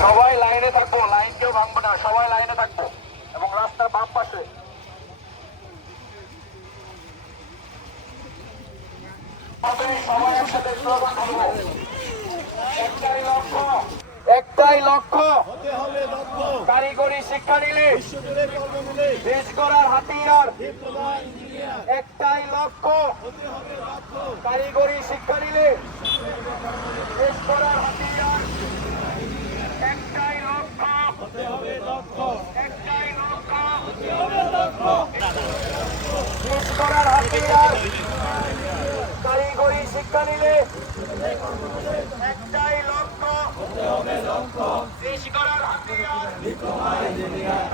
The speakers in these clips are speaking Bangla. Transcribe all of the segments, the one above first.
সবাই লাইনে থাকব, লাইন কেউ ভাঙবো না, সবাই লাইনে থাকব। এবং রাস্তার বাম পাশে। সবাই একসাথে স্লোগান করব। একটাই লক্ষ্য একটাই লক্ষ্য। কারিগরি শিক্ষা নিলে দেশ করার হাতিয়ার। একটাই লক্ষ্য। কারিগরি শিক্ষা নিলে দেশ করার হাতিয়ার একটাই লক্ষ্য একটাই লক্ষ্য দেশ করার হাতিয়ার কারিগরি শিক্ষা নিলে একটাই লক্ষ্য দেশ করার হাতিয়ার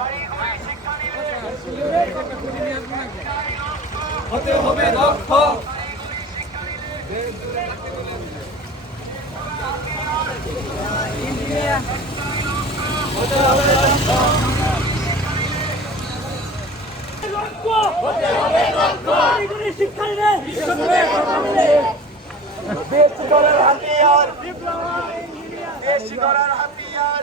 কারিগরি শিক্ষা নিলে একটাই লক্ষ্য দেশ করার হাতিয়ার দেশ করার হাতিয়ার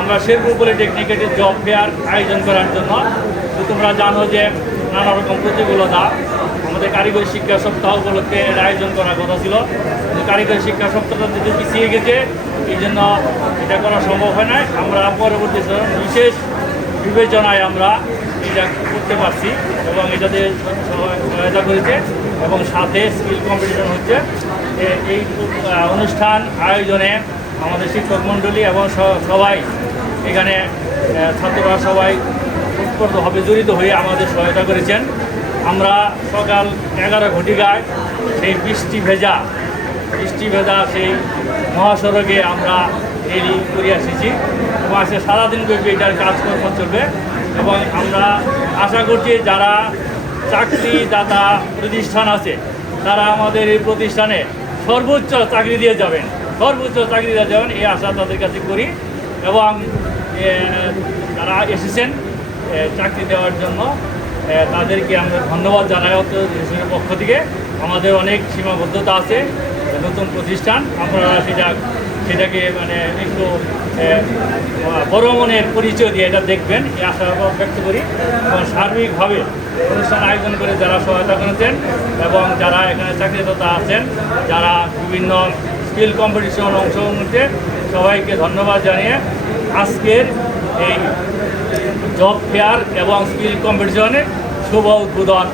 আমরা শেরপুর পলিটেকনিকের জব ফেয়ার আয়োজন করার জন্য, তো তোমরা জানো যে নানা রকম প্রতিকূলতা। আমাদের কারিগরি শিক্ষা সপ্তাহ উপলক্ষে এর আয়োজন করার কথা ছিল। কিন্তু কারিগরি শিক্ষা সপ্তাহটা যেহেতু পিছিয়ে গেছে, এই জন্য এটা করা সম্ভব হয় না আমরা পরবর্তী বিশেষ বিবেচনায় আমরা এটা করতে পারছি এবং এটাতে সহায়তা করেছে এবং সাথে স্কিল কম্পিটিশন হচ্ছে। এই অনুষ্ঠান আয়োজনে আমাদের শিক্ষক মণ্ডলী এবং সবাই এখানে ছাত্ররা সবাই উৎপর্তভাবে জড়িত হয়ে আমাদের সহায়তা করেছেন। আমরা সকাল এগারো ঘটিকায় সেই বৃষ্টি ভেজা বৃষ্টি ভেজা সেই মহাসড়কে আমরা রেলি করে এসেছি এবং আজকে সারাদিন ব্যাপী এটার কাজকর্ম চলবে এবং আমরা আশা করছি যারা চাকরিদাতা প্রতিষ্ঠান আছে, তারা আমাদের এই প্রতিষ্ঠানে সর্বোচ্চ চাকরি দিয়ে যাবেন। সর্বোচ্চ চাকরি দিয়ে যাবেন এই আশা তাদের কাছে করি। এবং যারা এসেছেন চাকরি দেওয়ার জন্য তাদেরকে আমরা ধন্যবাদ জানাই অত্যাধিকের পক্ষ থেকে। আমাদের অনেক সীমাবদ্ধতা আছে নতুন প্রতিষ্ঠান। আপনারা সেটা, সেটাকে মানে একটু বড় মনের পরিচয় দিয়ে এটা দেখবেন। এই আশা ব্যক্ত করি। এবং সার্বিকভাবে অনুষ্ঠান আয়োজন করে যারা সহায়তা করেছেন এবং যারা এখানে চাকরিদাতা আছেন, যারা বিভিন্ন স্কিল কম্পিটিশন অংশগ্রহণ করছে সবাইকে ধন্যবাদ জানিয়ে আজকের এই জব ফেয়ার এবং স্কিল কম্পিটিশনের শুভ উদ্বোধন।